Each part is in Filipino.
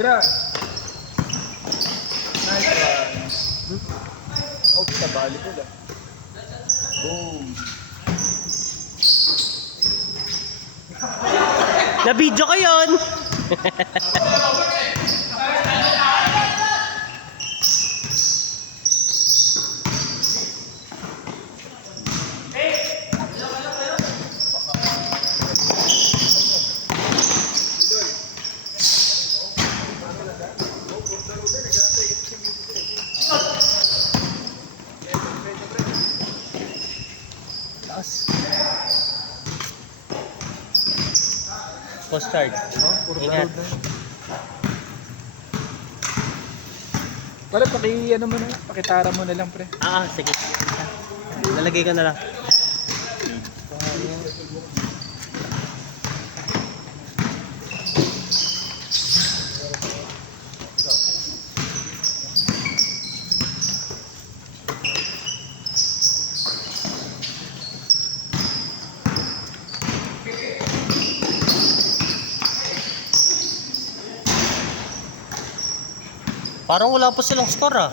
Tira. Nice one. Oh, tabali ko lang. Boom. Na-video ko yun! Post charge. Oh, puro Ingat. darod na. Pare, ano mo na, pakitara mo na lang, pre. Sige. Lalagay ko na lang. Parang wala pa silang score ah.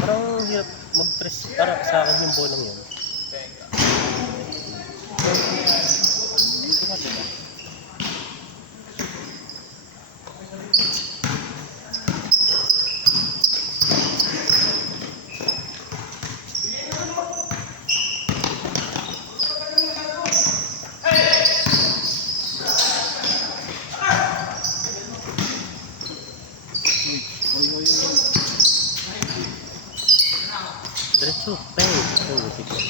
Parang hirap mag-press para sa akin yung bolong yun. Diretso, pay. Sige.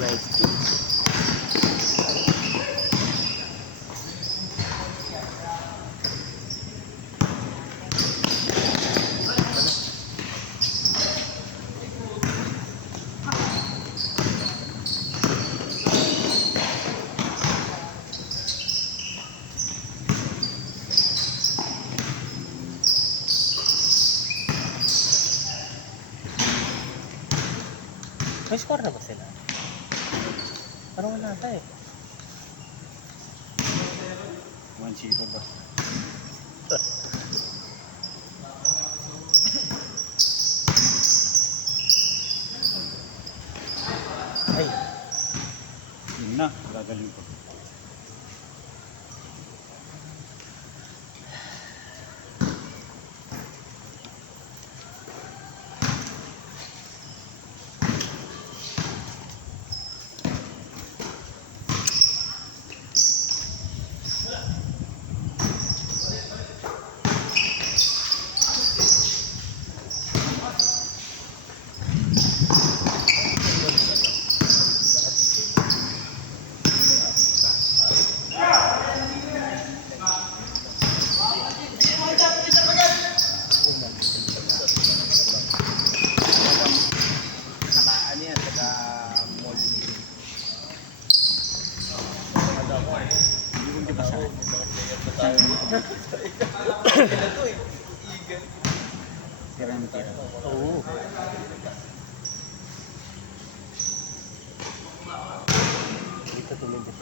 Nice team. May score na ba sila? Parang wala ata eh. 1-0 ba? Ay. Yun na, gagaling ko. Oo. Dito tumindot.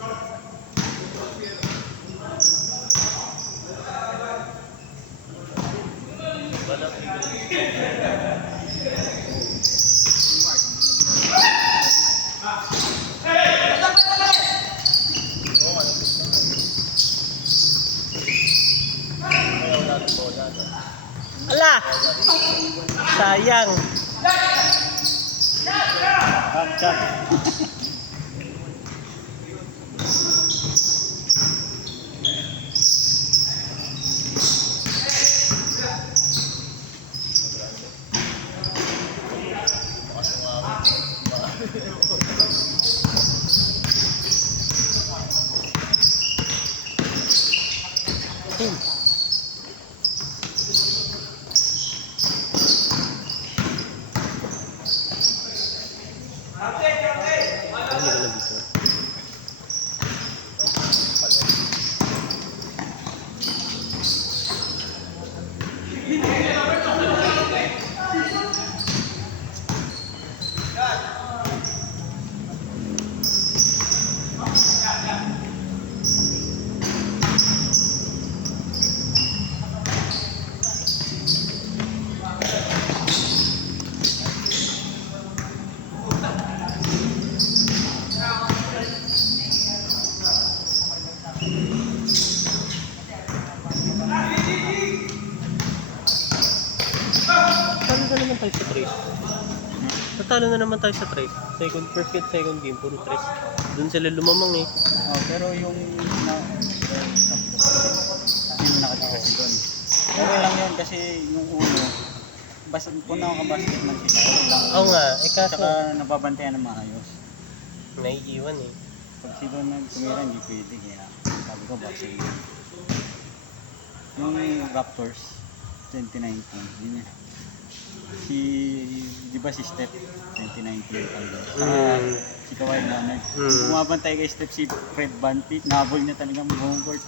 Ala! Sayang. Chak. Natalo na naman tayo sa trace. Natalo na naman tayo sa trace. First hit, second game, puro trace. Doon sila lumamang eh. Oh, pero yung hindi mo nakita kasi doon. Okay lang yun kasi yung uno, basta kung nakakabasket man sila, okay lang. Oo nga, eh kaso Tsaka nababantayan ng maayos. naiiwan eh. Pag sila tumira, hindi pwede. Kaya sabi ko, boxing. Yung Raptors, 2019, yun eh. Di ba si Steph, 2019 tayo. Saka si Kawhi Leonard. Bumabantay kay Steph si Fred VanVleet, nabol niya talagang buong court.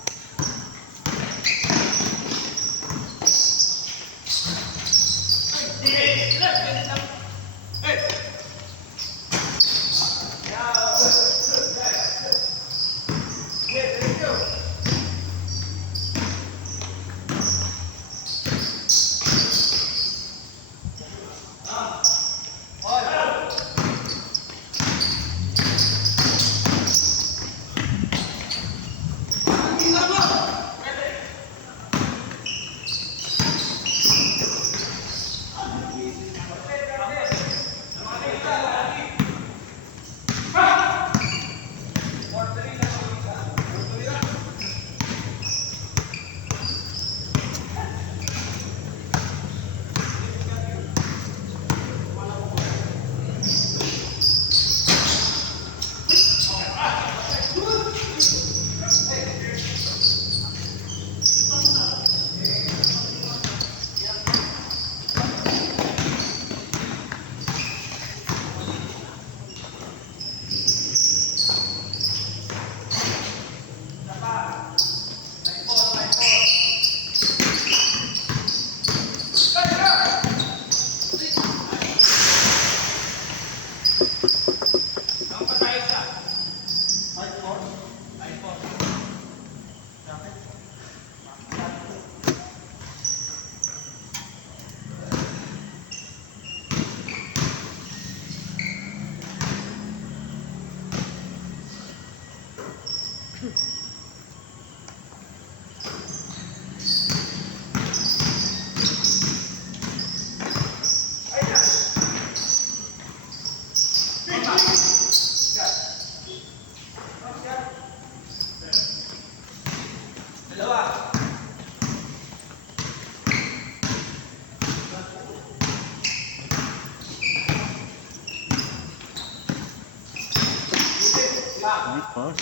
Nice pass.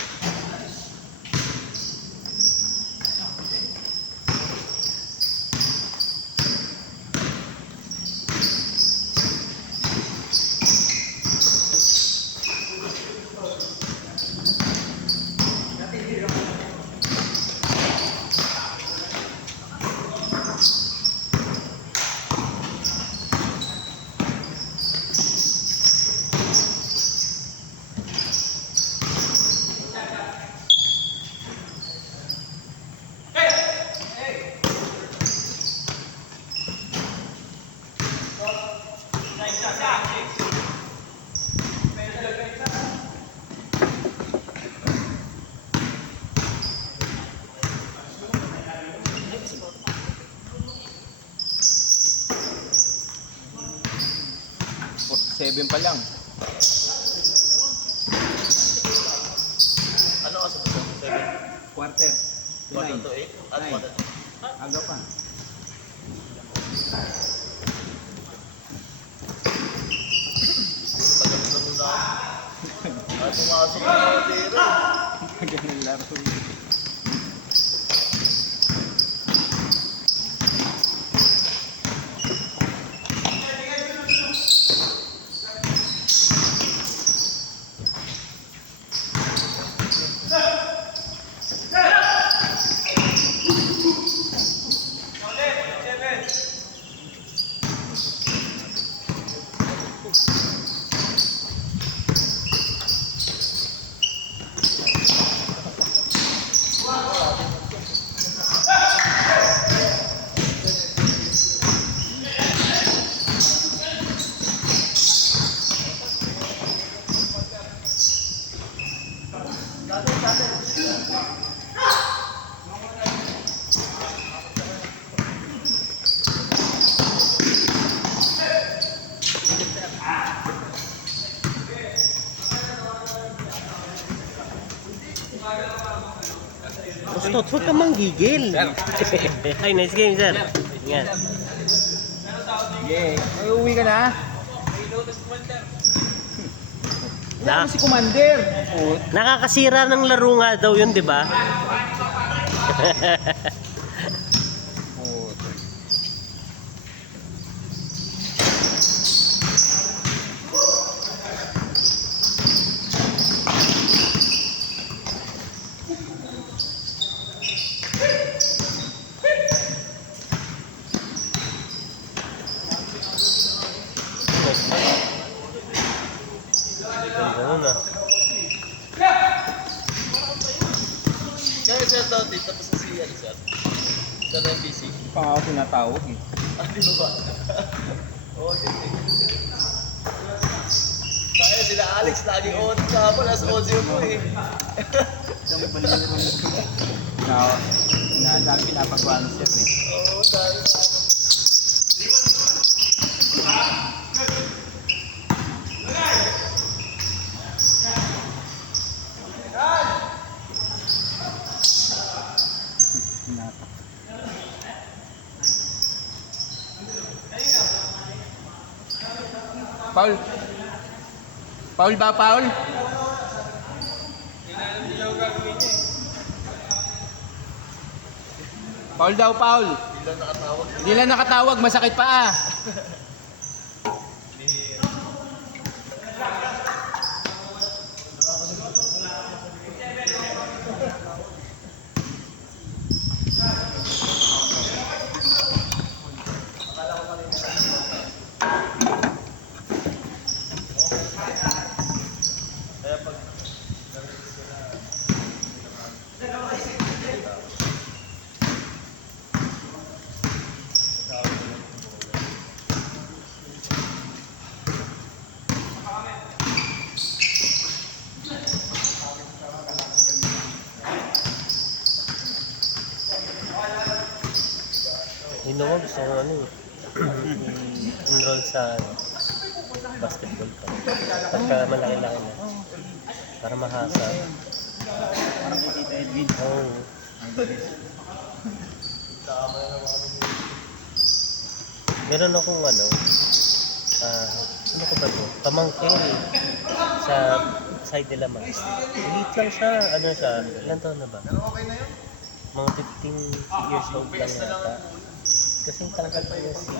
Seven pa lang. Ano kasi ito? 7? Quarter. 1 to 8? At Nine. 1 Aga pa. Tagal na muna. At pumasok na yung tira. Ganun laro. Tots, huwag kang manggigil. Ay, nice game, sir. Yan. Yeah. Ay, uwi ka na? Na, Si Commander. nakakasira ng laro nga daw yun, di ba? Ganda nun ah. Kaya sir daw, tapos sa siya, sir. Sa NBC. Pa ako tinatawag eh. Ah, di ba ba? Okay. Kaya sila Alex, laging on ka pa, nasa audio mo eh. Na dami pinapagawa ng sir eh. Oo, tayo. Paul. Paul ba, Paul? Paul daw, Paul. Hindi lang nakatawag, masakit pa ah. Yun ako, gusto ko ano eh. Enroll sa basketball ka. Pagka malaki-laki na. Para mahasa. Parang kay Tita Edwin. Oo. Meron akong ano, ano ko ba ito? Pamangkin sa side nila mas. Liit lang siya, ano siya, ilan taon na ba? Mga 15 years old lang yata. Kasi tanggal pa niya si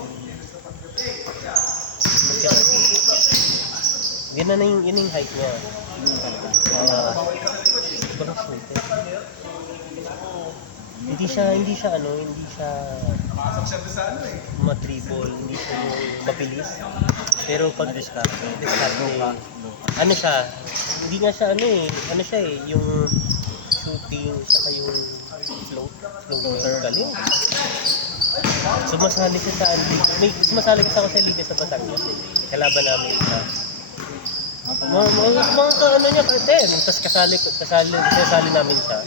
yun na yung, yun yung height niya. Sobrang shooter. Hindi siya ma-dribble, hindi siya yung mabilis. Pero pag diskarte, ano siya, hindi nga siya ano siya eh, yung shooting, saka yung floater, galing. Sumasali siya sa sumasali kasi ako sa Liga sa Batangas eh. Kalaban namin siya. Mga ano niya, 10, tapos kasali namin siya.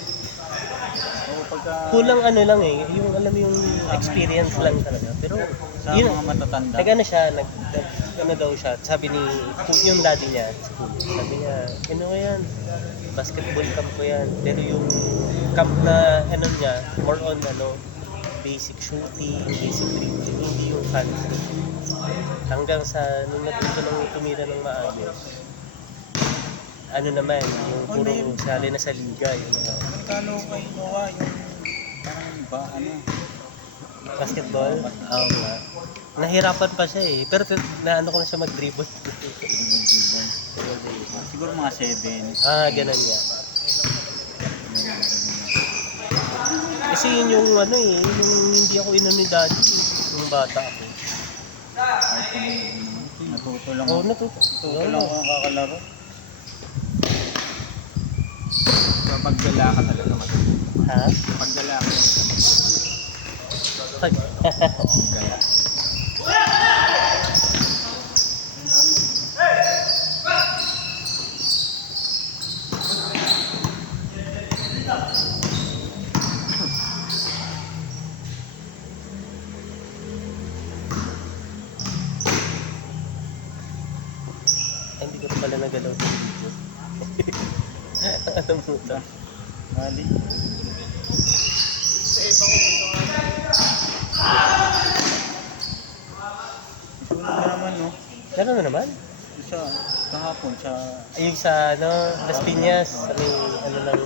Kulang ano lang eh, yung alam mo yung experience lang talaga. Pero Sa yun, mga matatanda. ano siya, ano daw siya, sabi ni yung daddy niya, sabi niya, ano ko yan, basketball camp ko yan. Pero yung camp na ano niya, more on basic shooting, basic dribbling, hindi yung fancy. Hanggang sa nung natuto nang tumira ng maayos. Ano naman, yung puro sali na sa liga, yung mga Magkano kay Noah yung parang ba, basketball. Oo nga. Nahirapan pa siya eh. Pero naano ko na siya mag-dribble. siguro mga 7. Ganun nga. Kasi yun yung yung hindi ako inano ni daddy yung bata ako. Natuto lang Oo, ako. natuto. Natuto lang ako kakalaro. Kapag gala ka talaga matututo. Ha? Kapag gala ka gala. Ay, hindi ko pala nagalaw sa video. Ano mo ito? Bali. Sunog na naman, no? Gano'n na naman? Sa kahapon, sa... Ayun sa ano, Las Piñas, sa may ano lang.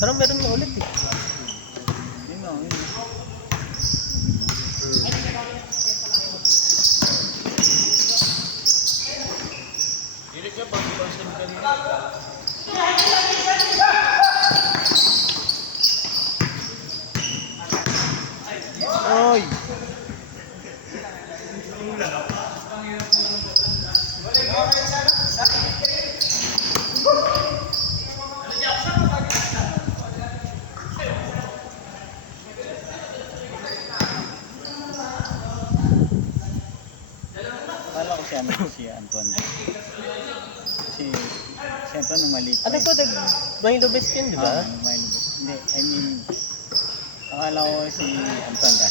Parang meron na ulit eh. Yun na, yun na. Oy! Kala ko si Antoine. Si Antoine nung maliit Ano po, Milo Best yun, di ba? Hindi, I mean, akala ko si Antoine ka.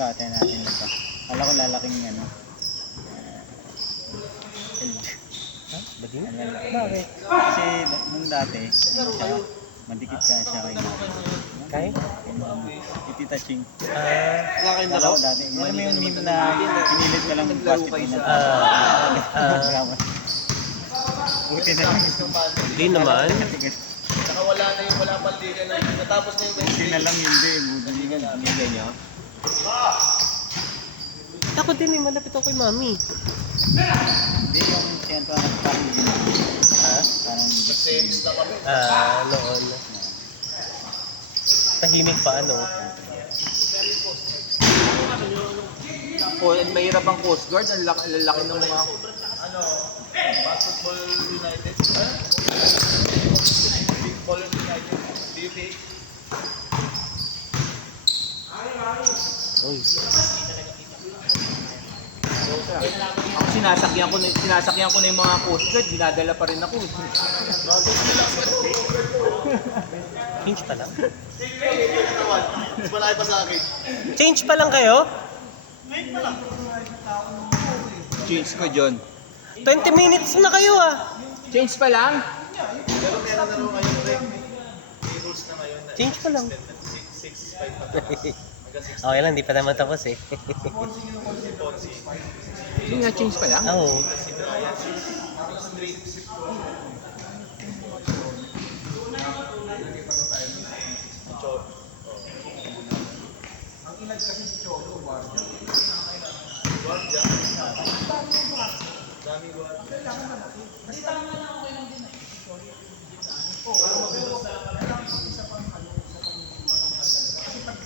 Kate natin ito. Akala ko lalaking ano. LG. Ha? Ba din? Bakit? Kasi nung dati, ano siya, madikit ka siya kay Kay? Tita Ching. Ah, Akala ko dati. Alam mo yung meme na pinilit ka lang ng basketball na buti na lang. di naman. Saka wala na yung wala pang liga na natapos na yung Buti na lang hindi. Buti na lang. Hindi niya. Ako din eh, malapit ako kay Mami. Hindi yung si Antoine parang hindi na. Ha? Parang hindi. same na kami. Noon. Tahimik pa ano. O, mahirap ang Coast Guard. Ang lalaki ng mga... Ano? Basketball United? Basketball United? BUP? Uy. Ako sinasakyan ko na yung mga Coast Guard. Dinadala pa rin ako. Change pa lang? Mas malaki pa sa akin. Change pa lang kayo? Change ko, John. 20 minutes na kayo ah. Change pa lang? Pero meron na rin ngayon rin. May rules na ngayon na Change pa lang. 6-5 pa hanggang 6. Okay lang, di pa naman tapos eh. Yung na-change pa lang? Oo.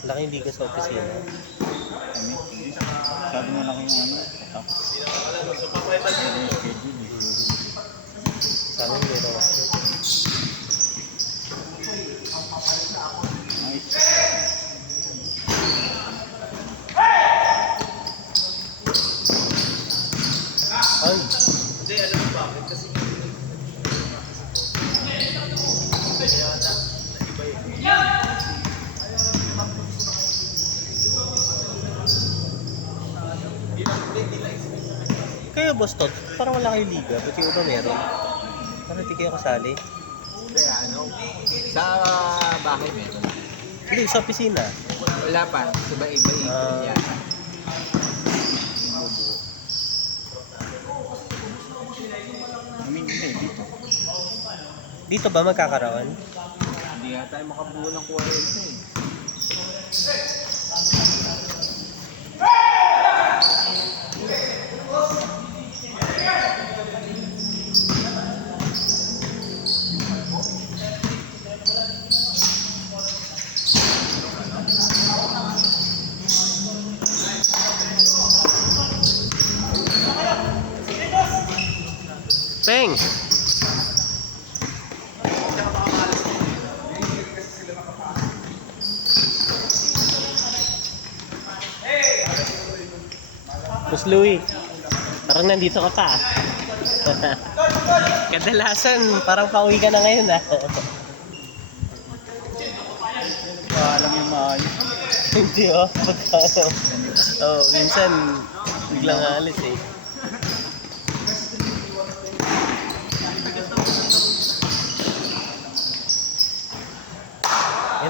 Laking liga sa opisina. Kami. Sabi mo lang yung ano. Tapos. Yung schedule eh. Sa amin meron ako. Nice. Ay, Hindi, alam mo bakit? Kasi kayo boss Todd, parang wala kayong liga. Ba't yung iba meron? Parang hindi kayo kasali. Kaya ano? Sa bahay meron. Hindi, sa opisina. Wala pa. Sa iba-iba yan. I mean, hindi. Dito. Dito ba magkakaroon? Hindi nga tayo makabuo ng 40 eh. Peng! Mas Louie, parang nandito ka pa. Kadalasan, parang pauwi ka na ngayon ah. Alam yung maayos. Hindi oh, pagkano. Oh, minsan biglang alis eh.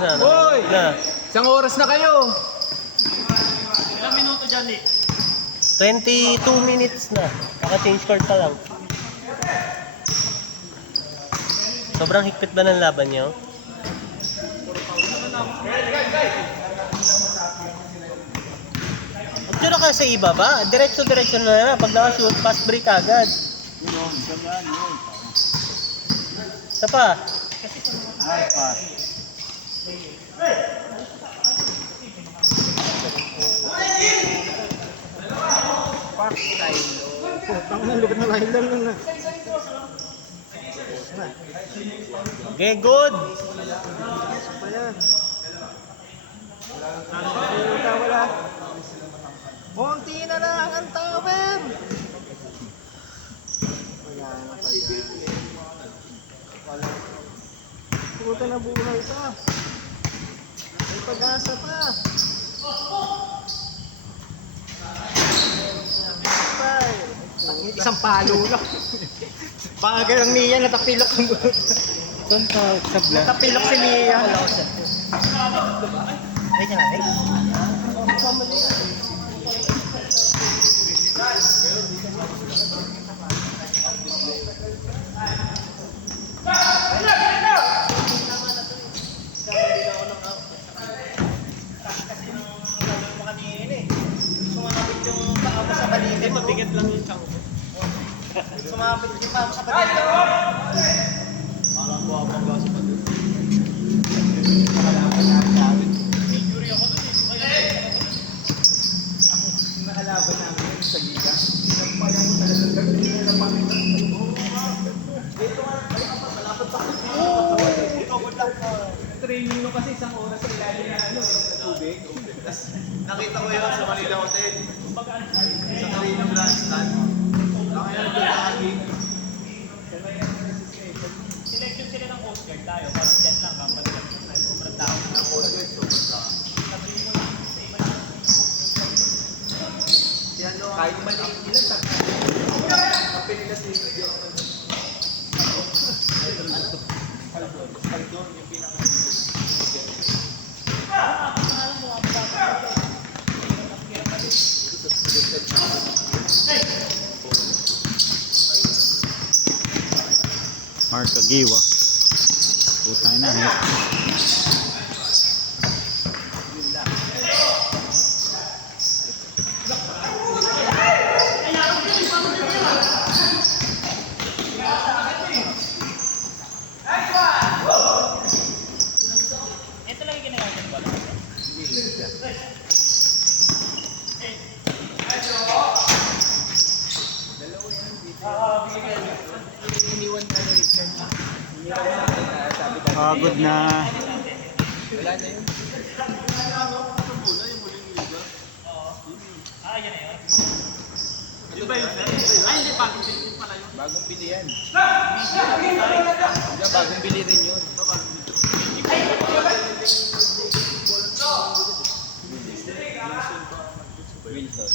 Hoy! Na. Isang oras na kayo. Ilang minuto dyan, Nick? 22 minutes na. Naka-change court pa lang. Sobrang higpit ba ng laban niyo? Pero ka sa iba ba? Diretso-diretso na. Pag naka-shoot, fast break agad. Yun o, ganyan, yun. Isa pa. Ay, pass. Okay, good. Konti na lang ang tower! Puta na buhay pa. May pag-asa pa. Isang palo lang. Bagay lang niya, natapilok ang Saan ka? Sabla? natapilok si Mia. Ay, ka na, eh. Mabigat lang yung chunk. Sumapit yung pa sa balita. Nakalaban namin sa Liga. Training mo kasi isang oras sa ilalim na ano, tubig. Nakita ko yun sa Manila Hotel. Sa Carino Grandstand. Nakaya doon lagi. Selection sila ng Coast Guard tayo. Parang dyan lang, kapag sobrang tao. Ang Coast Guard, sobrang tao. Kahit maliit nila, Kape nila si Mark Agiwa. Putang ina, hit. iniwan ka na Richard. Iniwan sa akin na sabi ka. Pagod na. Wala na yun. Bagong bili yan. Diba, bagong bili rin yun. Wilson.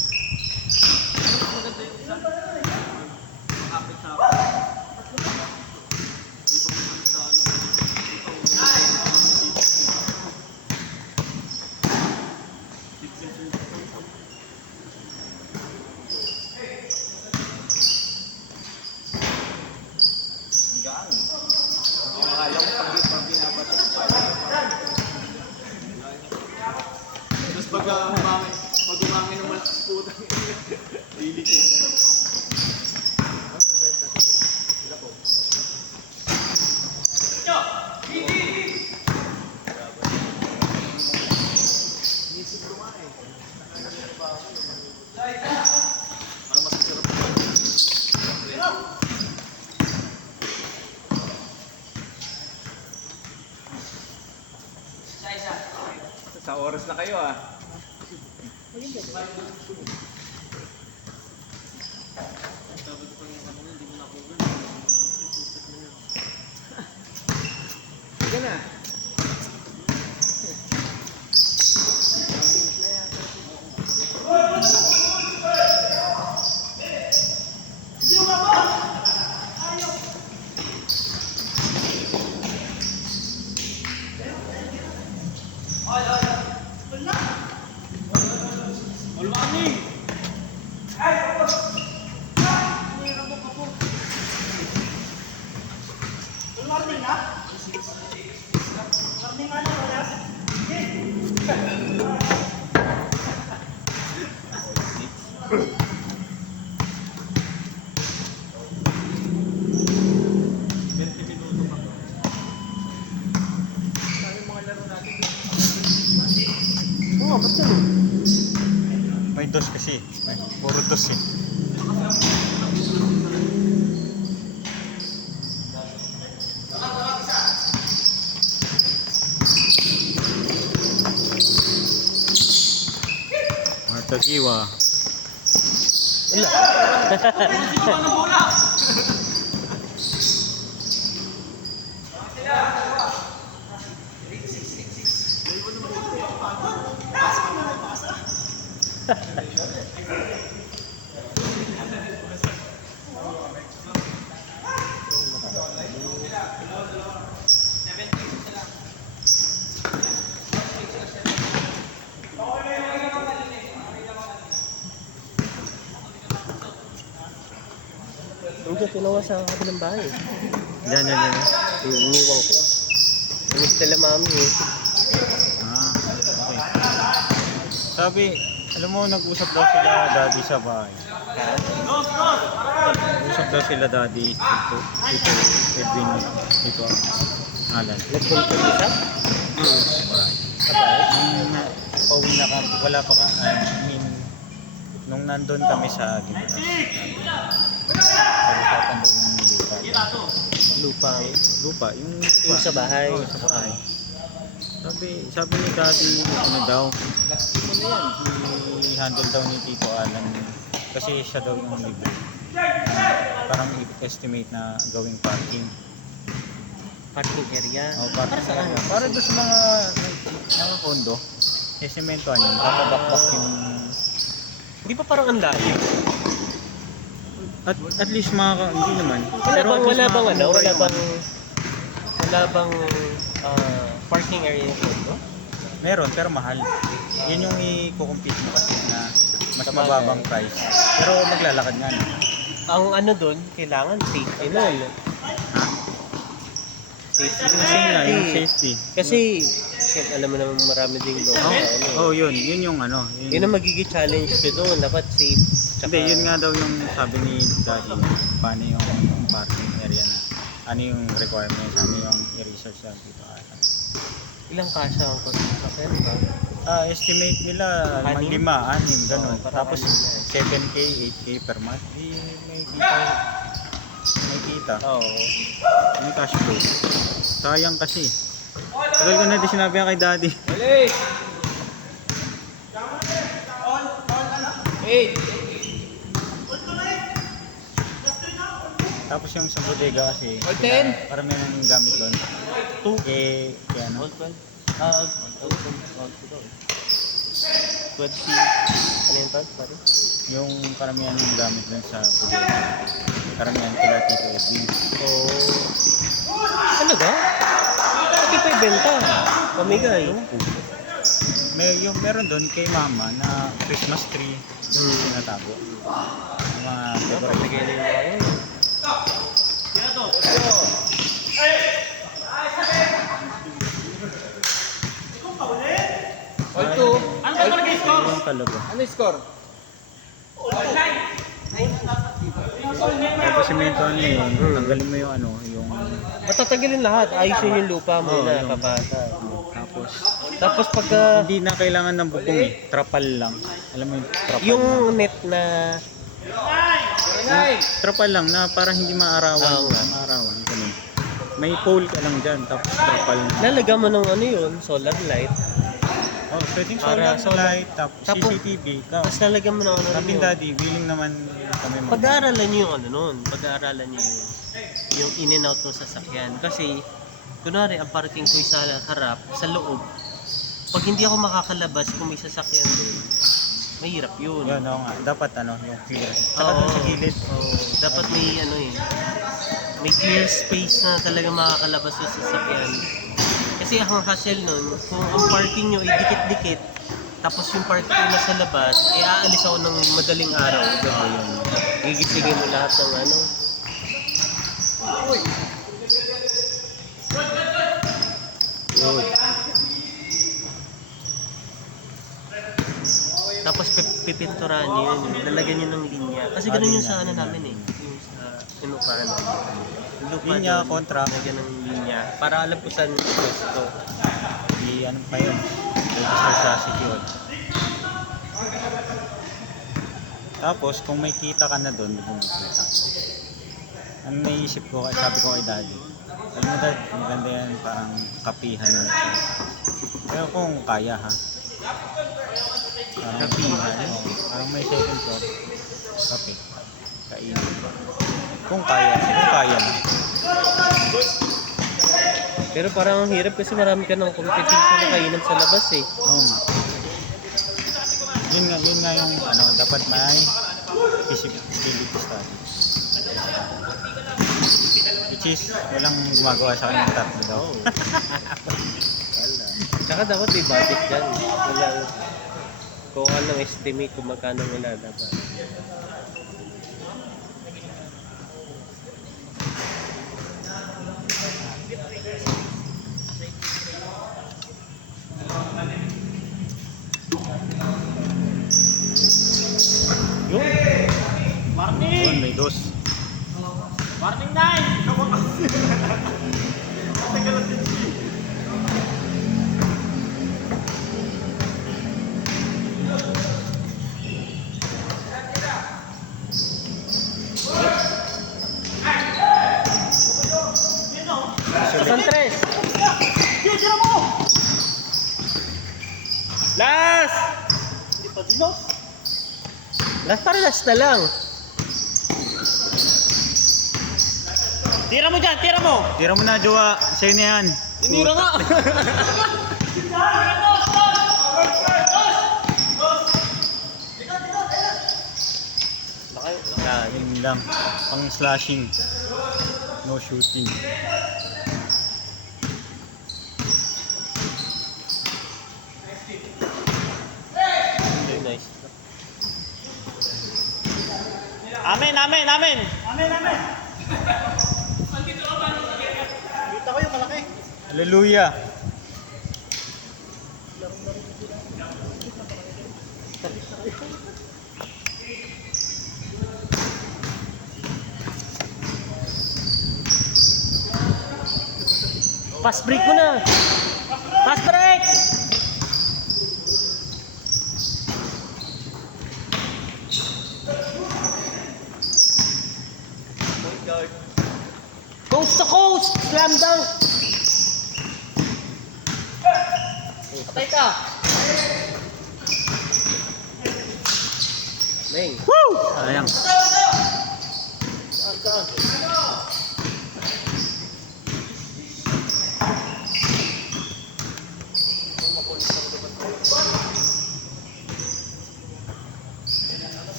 Akala ko pag binabato. Tapos pag umangin ng malakas putang. Dili ko. Sa oras na kayo ah. Sige na. nga, ba't ganun? May dos kasi. Puro dos eh. Marta Giwa. Wala. Hindi, kinuha sa kabilang bahay. Yan. Iniwan ko. Miss tala mami eh. Ah, okay. Sabi, alam mo, nag-usap daw sila daddy sa bahay. Ha? Nag-usap daw sila daddy dito Edwin, dito Alan. Nagpunta-usap? Sa bahay. Sa bahay? Nung pauwi na ka, wala pa ka, I mean, nung nandun kami sa Gilas. Pag-usapan daw yung lupa. Lupa. Yung Yung sa bahay. Oo, sa bahay. Sabi ni daddy, ano daw, i-handle daw ni Tito Alan kasi siya daw yung libre. Parang estimate na gawing parking. Parking area. O, parking Para saan? area. Para doon sa mga kondo, estimentohan yun, papabakbak yung... Di ba parang ang layo? At least hindi naman. Pero at least Wala bang parking area yung kondo? meron, pero mahal. Yun yung i-compete mo kasi na mas Sabagay. mababang price. Pero maglalakad nga. No? Ang ano doon, kailangan safety nun. Ha? Safety. Kasi nga, yung safety. Kasi, alam mo naman marami ding doon. Yun yung ano. Yun ang magiging challenge ko doon. Dapat safe. Tsaka, Hindi, yun nga daw yung sabi ni Daddy, paano yung parking area na, ano yung requirements, ano yung i-research lang dito. Ilang kasya ang kontrasakyan ba? Estimate nila, Anim? 5, 6, ganun. Oo, parang Tapos anim 7K, 8K per month, may kita. May kita. Oo. May cash flow. Sayang kasi. Tagal ko na din sinabi yan kay Daddy. Tapos yung sa bodega kasi, parang may nang gamit doon. Kaya ano? Old 12? Old 12. 12C. Ano yung tag? Sorry. Yung karamihan ng gamit doon sa bodega. Karamihan kila Tito Edwin. Ano ba? Hindi pa ibenta. Pamigay. Meron doon kay Mama na Christmas tree doon tinatago. Yung mga decoration. Pamigay na yung mga yun. All two. Yung talaga. Ano yung score? Tapos simentohan mo yun, tanggalin mo yung ano, yung... Matatagalin lahat. Ayusin yung lupa mo na yung- papasa. Tapos, Tapos pagka hindi na kailangan ng bubong eh, trapal lang. Alam mo yung trapal yung lang. net na Trapal lang na para hindi maarawan. Oo nga. Maarawan, ganun. May pole ka lang dyan, tapos trapal na. lalagyan mo ng ano yun, solar light. Oh, pwedeng Para solar light, tapos Tapos- CCTV. Tapos lalagyan mo ng ano Sabi yun. Daddy, willing naman kami mag- Pag-aaralan nyo yung ano nun. Pag-aaralan nyo yung in and out ng sasakyan. Kasi, kunwari, ang parking ko sa harap, sa loob. Pag hindi ako makakalabas kung may sasakyan doon, mahirap yun. Yun, oo nga. Dapat ano, yung clear. Saka dun sa gilid. Oo. Dapat may ano eh. May clear space na talaga makakalabas yung sasakyan. Kasi ang hassle nun, kung ang parking nyo ay dikit-dikit, tapos yung parking ko nasa labas, aalis ako ng madaling araw. Gano'n. Gigisingin mo lahat ng ano. Yun. Tapos pipinturahan nyo yun, lalagyan nyo ng linya. Kasi ganun yung sa ano namin eh, yung sa inupahan namin. Yung lupa Linya, doon, kontra. Lagyan ng linya. niya para alam ko saan gusto. Ano pa yun? Register sa City Hall. Tapos, kung may kita ka na doon, bumibita. Ang naisip ko, sabi ko kay Daddy, alam mo Dad, maganda yan, parang kapihan na siya. Pero kung kaya ha. Parang kapihan? Oo, parang may second floor. Kape. Kainin. Kung kaya na. Pero parang ang hirap kasi marami ka ng competition na kainan sa labas eh. Oo nga. Yun nga yung dapat may feasibility study. Which is, walang gumagawa sa akin ng tatlo daw. Wala. Tsaka dapat may budget dyan. Wala. Kung anong estimate kung magkano nila dapat. Yun, may dos. Morning 9! San tres! Last! Last para last na lang. Tira mo dyan, tira mo! Tira mo na, jowa. Sa'yo na yan. Tinira nga! Yun lang. Pang slashing. No shooting. Very nice. Amen, amen, amen! Hallelujah. Pass break mo na! Pass break! Coast to coast! Slam dunk! Patay ka! Bang! Sayang.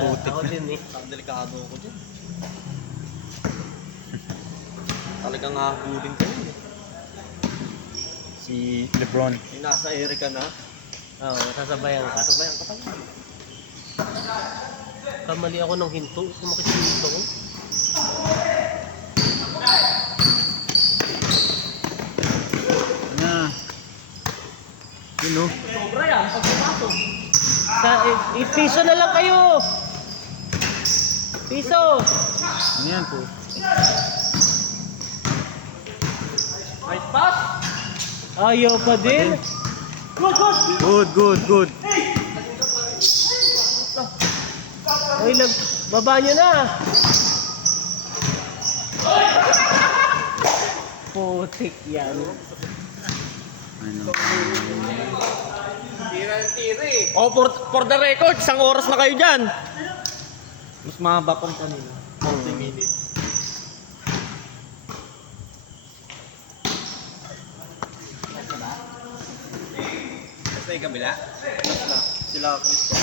Putik Ako na. din eh. Ang delikado ko dyan. Talagang hahulin ka yun. Si Lebron. Yung nasa Erika na. Oo, sasabayan ka. Sabayan ka pa yun. Kamali ako ng hinto. Sumakit dito ko. Na. Yun o. Sobra yan, pagpapasok. Piso na lang kayo! Piso! Ano yan po? Nice pass! Ayaw pa din. Good. Ay, baba nyo na. Putik yan. Ano? Oh, for the record, isang oras na kayo dyan. Mas mahaba pang kanina. 40 minutes. Basta yung kabila? Basta. Sila Christian.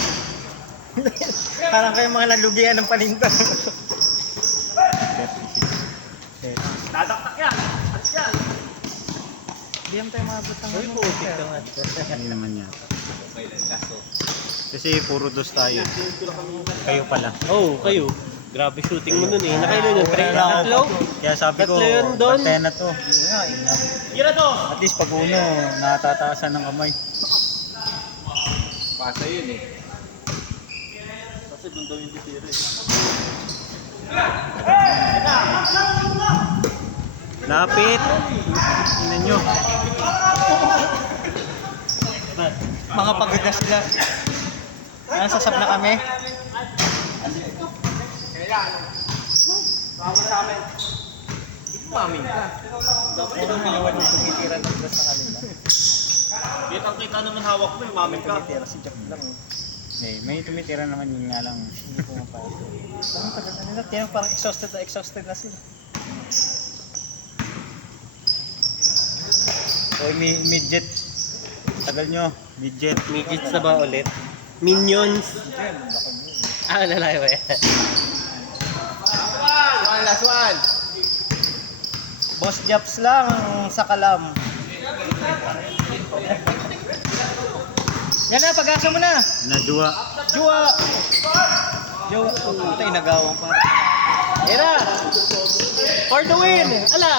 Parang kayo mga nalugian ng paninda. Dadaktak yan! At yan! Hindi naman tayo mabot ng Uy, putik ka nga. Hindi naman yata. Kasi puro dos tayo. Kayo pala. Oh, kayo. Grabe shooting mo nun eh. Nakailan yun? Wala na ako. Tatlo? Kaya sabi ko, Tatlo yun doon. pantay na to. Yun nga, enough. Tira to! At least pag uno, natataasan ng kamay. Pasa yun eh. Kasi doon daw yung titira eh. Lapit. Tingnan nyo. Mga pagod na sila. Sasab na kami. Dapat yung kaliwan yung tumitira ng gas sa kanila. Kitang-kita naman hawak mo, umamin ka. Tumitira si Jack lang. May tumitira naman yun nga lang. Hindi ko mapasok. Ang tagal na nila. Tiyan parang exhausted na sila. Oy, midget. Tagal nyo. Midget. Midgets na ba ulit? Minions! Ah, lalaki ba yan? Last one. Boss Japs lang sa kalam. Yan na, pag-asa mo na. Nadua. Jua. Jua. Puta, inagawang pa. Era. For the win. Ala.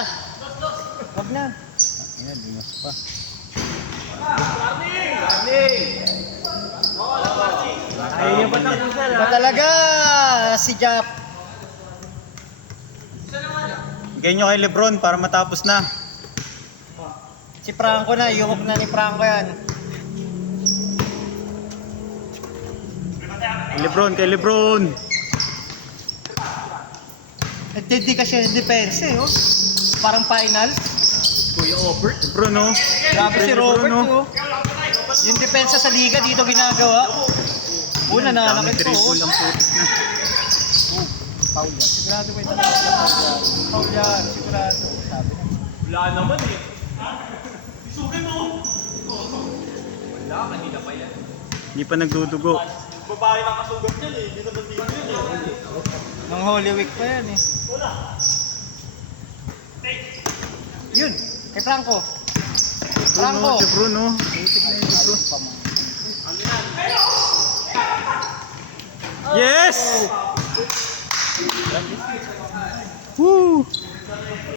Wag na. Ayan, dimas pa. Ba talaga si Jap. Bigay nyo kay Lebron para matapos na. Si Franco na, yumok na ni Franco yan. Kay Lebron. At hindi kasi depensa eh, oh. Parang final. Lebron, oh. Grabe si Robert, Lebron, oh. Yung depensa sa liga dito ginagawa. Una na Dami nakit ko. triple ang putik na. Paul yan. Sigurado ko ito. Paul yan. Sigurado. Sabi na. Wala naman eh. Hindi pa nagdudugo. Babae na kasugat yan eh. Hindi naman dito yun eh. Nung Holy Week pa yan eh. Yun. Kay Franco. Franco. Lebron, oh. Putik na yung Lebron. Yes! Woo!